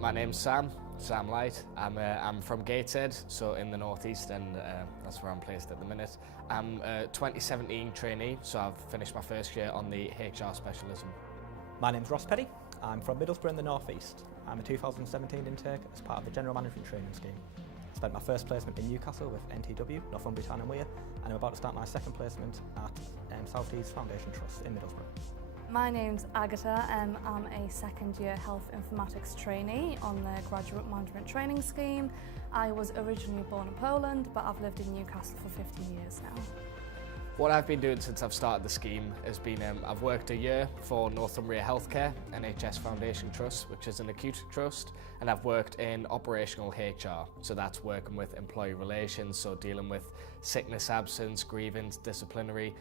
My name's Sam Light. I'm from Gateshead, so in the northeast, and that's where I'm placed at the minute. I'm a 2017 trainee, so I've finished my first year on the HR specialism. My name's Ross Petty. I'm from Middlesbrough in the northeast. I'm a 2017 intake as part of the General Management Training Scheme. I spent my first placement in Newcastle with NTW, Northumberland Town and Weir, and I'm about to start my second placement at South Tees Foundation Trust in Middlesbrough. My name's Agatha. I'm a second year health informatics trainee on the Graduate Management Training Scheme. I was originally born in Poland, but I've lived in Newcastle for 15 years now. What I've been doing since I've started the scheme has been I've worked a year for Northumbria Healthcare, NHS Foundation Trust, which is an acute trust, and I've worked in operational HR, so that's working with employee relations, so dealing with sickness, absence, grievance, disciplinary,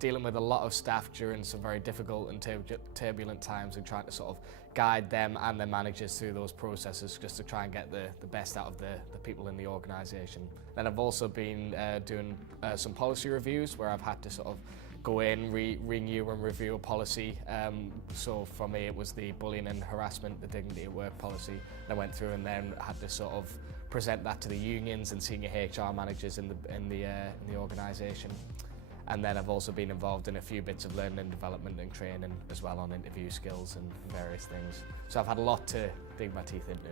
dealing with a lot of staff during some very difficult and turbulent times, and trying to sort of guide them and their managers through those processes just to try and get the best out of the people in the organisation. Then I've also been doing some policy reviews where I've had to sort of go in, renew and review a policy. So for me it was the bullying and harassment, the dignity at work policy. I went through and then had to sort of present that to the unions and senior HR managers in the organisation. And then I've also been involved in a few bits of learning and development and training as well on interview skills and various things. So I've had a lot to dig my teeth into.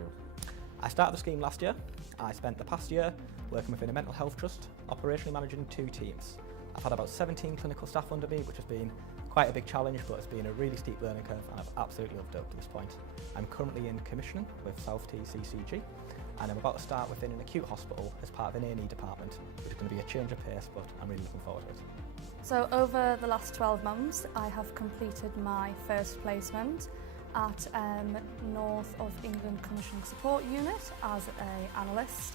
I started the scheme last year. I spent the past year working within a mental health trust, operationally managing 2 teams. I've had about 17 clinical staff under me, which has been quite a big challenge, but it's been a really steep learning curve and I've absolutely loved it up to this point. I'm currently in commissioning with South Tees CCG, and I'm about to start within an acute hospital as part of an A&E department, which is going to be a change of pace, but I'm really looking forward to it. So over the last 12 months, I have completed my first placement at North of England Commissioning Support Unit as an analyst,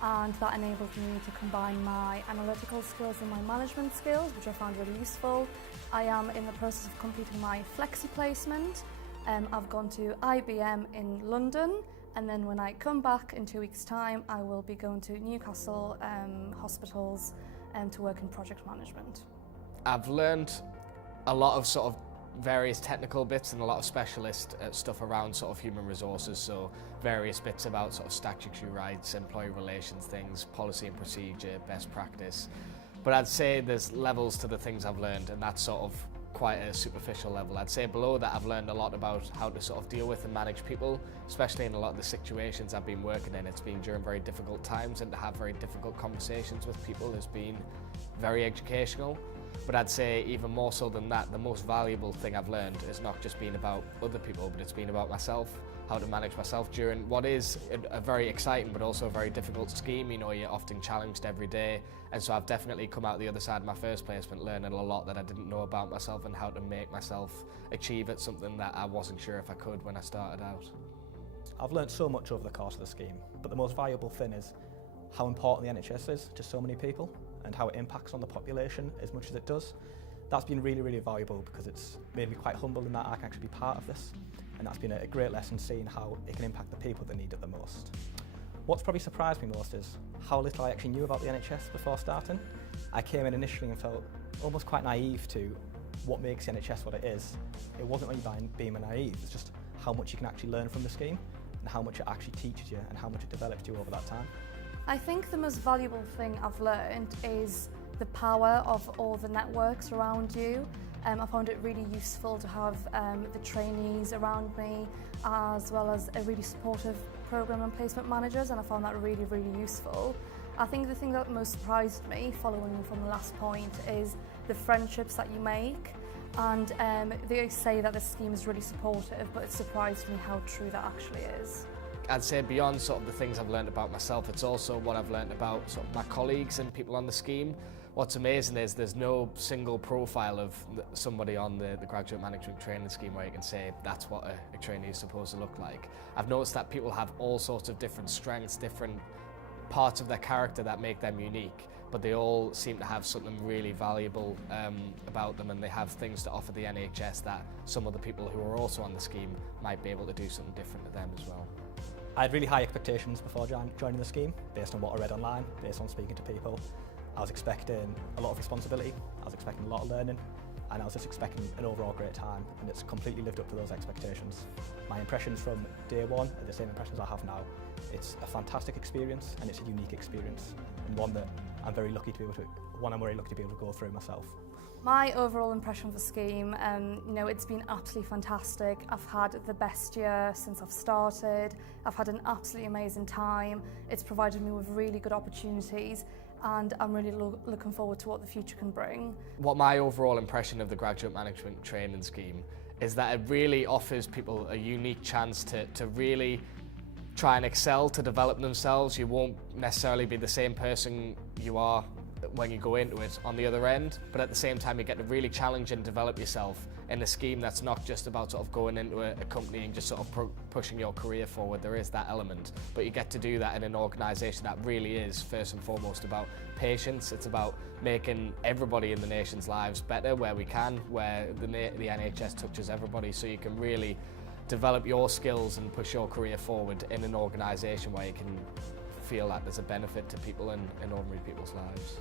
and that enabled me to combine my analytical skills and my management skills, which I found really useful. I am in the process of completing my flexi placement. I've gone to IBM in London, and then when I come back in 2 weeks' time, I will be going to Newcastle hospitals to work in project management. I've learned a lot of sort of various technical bits and a lot of specialist stuff around sort of human resources, so various bits about sort of statutory rights, employee relations things, policy and procedure, best practice. But I'd say there's levels to the things I've learned, and that's sort of quite a superficial level. I'd say below that I've learned a lot about how to sort of deal with and manage people, especially in a lot of the situations I've been working in. It's been during very difficult times, and to have very difficult conversations with people has been very educational. But I'd say even more so than that, the most valuable thing I've learned is not just been about other people, but it's been about myself, how to manage myself during what is a very exciting but also a very difficult scheme. You know, you're often challenged every day, and so I've definitely come out the other side of my first placement learning a lot that I didn't know about myself and how to make myself achieve at something that I wasn't sure if I could when I started out. I've learned so much over the course of the scheme, but the most valuable thing is how important the NHS is to so many people and how it impacts on the population as much as it does. That's been really, really valuable because it's made me quite humble in that I can actually be part of this, and that's been a great lesson seeing how it can impact the people that need it the most. What's probably surprised me most is how little I actually knew about the NHS before starting. I came in initially and felt almost quite naive to what makes the NHS what it is. It wasn't really being naive, it's just how much you can actually learn from the scheme and how much it actually teaches you and how much it develops you over that time. I think the most valuable thing I've learned is the power of all the networks around you. I found it really useful to have the trainees around me, as well as a really supportive programme and placement managers, and I found that really, really useful. I think the thing that most surprised me, following from the last point, is the friendships that you make. And they say that the scheme is really supportive, but it surprised me how true that actually is. I'd say beyond sort of the things I've learned about myself, it's also what I've learned about sort of my colleagues and people on the scheme. What's amazing is there's no single profile of somebody on the graduate management training scheme where you can say that's what a trainee is supposed to look like. I've noticed that people have all sorts of different strengths, different parts of their character that make them unique, but they all seem to have something really valuable about them, and they have things to offer the NHS that some of the people who are also on the scheme might be able to do something different to them as well. I had really high expectations before joining the scheme, based on what I read online, based on speaking to people. I was expecting a lot of responsibility, I was expecting a lot of learning, and I was just expecting an overall great time, and it's completely lived up to those expectations. My impressions from day one are the same impressions I have now. It's a fantastic experience, and it's a unique experience, and one that I'm very lucky to be able to go through myself. My overall impression of the scheme, it's been absolutely fantastic. I've had the best year since I've started. I've had an absolutely amazing time. It's provided me with really good opportunities, and I'm really looking forward to what the future can bring. What my overall impression of the graduate management training scheme is that it really offers people a unique chance to really try and excel, to develop themselves. You won't necessarily be the same person you are when you go into it on the other end, but at the same time you get to really challenge and develop yourself in a scheme that's not just about sort of going into a company and just sort of pushing your career forward. There is that element, but you get to do that in an organisation that really is first and foremost about patience. It's about making everybody in the nation's lives better where we can, where the NHS touches everybody, so you can really develop your skills and push your career forward in an organisation where you can feel that there's a benefit to people and in ordinary people's lives.